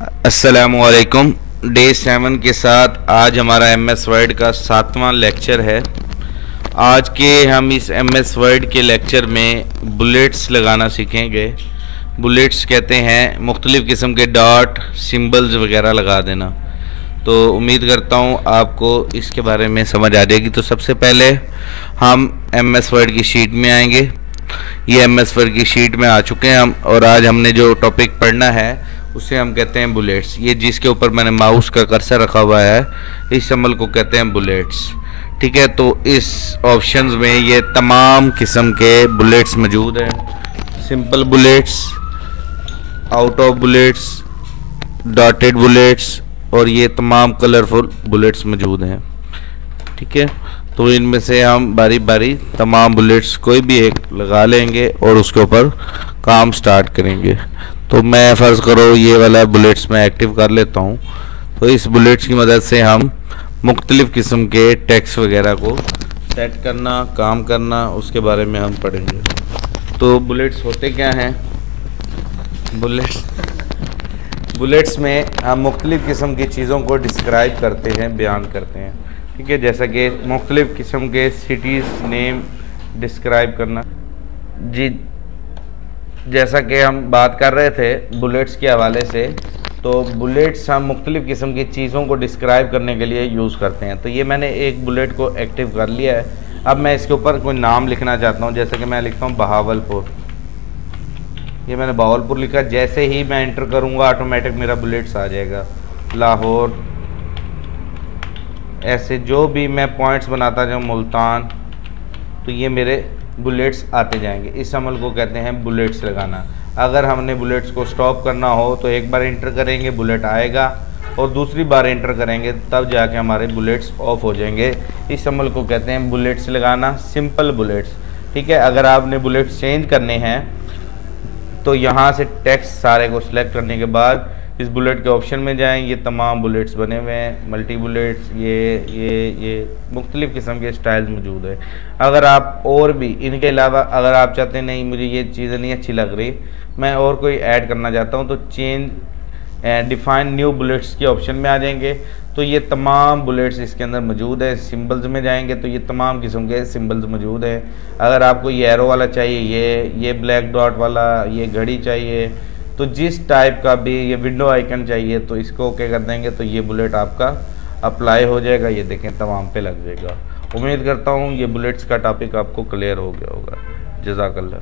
अस्सलामुअलैकुम। डे 7 के साथ आज हमारा MS वर्ड का 7वां लेक्चर है। आज के हम इस MS वर्ड के लेक्चर में बुलेट्स लगाना सीखेंगे। बुलेट्स कहते हैं मुख्तलिफ़ किस्म के डॉट सिंबल्स वगैरह लगा देना। तो उम्मीद करता हूँ आपको इसके बारे में समझ आ जाएगी। तो सबसे पहले हम MS वर्ड की शीट में आएंगे। ये MS वर्ड की शीट में आ चुके हैं हम, और आज हमने जो टॉपिक पढ़ना है उसे हम कहते हैं बुलेट्स। ये जिसके ऊपर मैंने माउस का कर्सर रखा हुआ है, इस अमल को कहते हैं बुलेट्स। ठीक है, तो इस ऑप्शंस में ये तमाम किस्म के बुलेट्स मौजूद हैं। Simple bullets, out of bullets, dotted bullets, और ये तमाम कलरफुल बुलेट्स मौजूद हैं। ठीक है, तो इनमें से हम बारी बारी तमाम बुलेट्स कोई भी एक लगा लेंगे और उसके ऊपर काम स्टार्ट करेंगे। तो मैं फ़र्ज़ करो ये वाला बुलेट्स मैं एक्टिव कर लेता हूँ। तो इस बुलेट्स की मदद से हम मुख्तलिफ़ किस्म के टेक्स्ट वगैरह को सेट करना, काम करना, उसके बारे में हम पढ़ेंगे। तो बुलेट्स होते क्या हैं? बुलेट्स में हम मुख्तलिफ़ किस्म की चीज़ों को डिस्क्राइब करते हैं, बयान करते हैं। ठीक है, जैसा कि मुख्तलिफ़ किस्म के सिटीज़ नेम डिस्क्राइब करना। जी, जैसा कि हम बात कर रहे थे बुलेट्स के हवाले से, तो बुलेट्स हम मुख्तलिफ़ किस्म की चीज़ों को डिस्क्राइब करने के लिए यूज़ करते हैं। तो ये मैंने एक बुलेट को एक्टिव कर लिया है। अब मैं इसके ऊपर कोई नाम लिखना चाहता हूँ, जैसे कि मैं लिखता हूँ बहावलपुर। ये मैंने बहावलपुर लिखा। जैसे ही मैं एंटर करूँगा ऑटोमेटिक मेरा बुलेट्स आ जाएगा। लाहौर, ऐसे जो भी मैं पॉइंट्स बनाता जाऊँ, मुल्तान, तो ये मेरे बुलेट्स आते जाएंगे। इस अमल को कहते हैं बुलेट्स लगाना। अगर हमने बुलेट्स को स्टॉप करना हो तो एक बार एंटर करेंगे, बुलेट आएगा, और दूसरी बार एंटर करेंगे तब जाके हमारे बुलेट्स ऑफ हो जाएंगे। इस अमल को कहते हैं बुलेट्स लगाना, सिंपल बुलेट्स। ठीक है, अगर आपने बुलेट्स चेंज करने हैं तो यहाँ से टेक्स्ट सारे को सिलेक्ट करने के बाद इस बुलेट के ऑप्शन में जाएं। ये तमाम बुलेट्स बने हुए हैं, मल्टी बुलेट्स, ये मुख्तलिफ़ किस्म के स्टाइल्स मौजूद है। अगर आप और भी इनके अलावा अगर आप चाहते हैं नहीं मुझे ये चीज़ें नहीं अच्छी लग रही, मैं और कोई ऐड करना चाहता हूँ, तो चेंज डिफाइन न्यू बुलेट्स के ऑप्शन में आ जाएंगे। तो ये तमाम बुलेट्स इसके अंदर मौजूद है। सिंबल्स में जाएंगे तो ये तमाम किस्म के सिंबल्स मौजूद हैं। अगर आपको ये एरो वाला चाहिए, ये ब्लैक डॉट वाला, ये घड़ी चाहिए, तो जिस टाइप का भी ये विंडो आइकन चाहिए तो इसको ओके कर देंगे तो ये बुलेट आपका अप्लाई हो जाएगा। ये देखें तमाम पे लग जाएगा। उम्मीद करता हूँ ये बुलेट्स का टॉपिक आपको क्लियर हो गया होगा। जज़ाकल्लाह।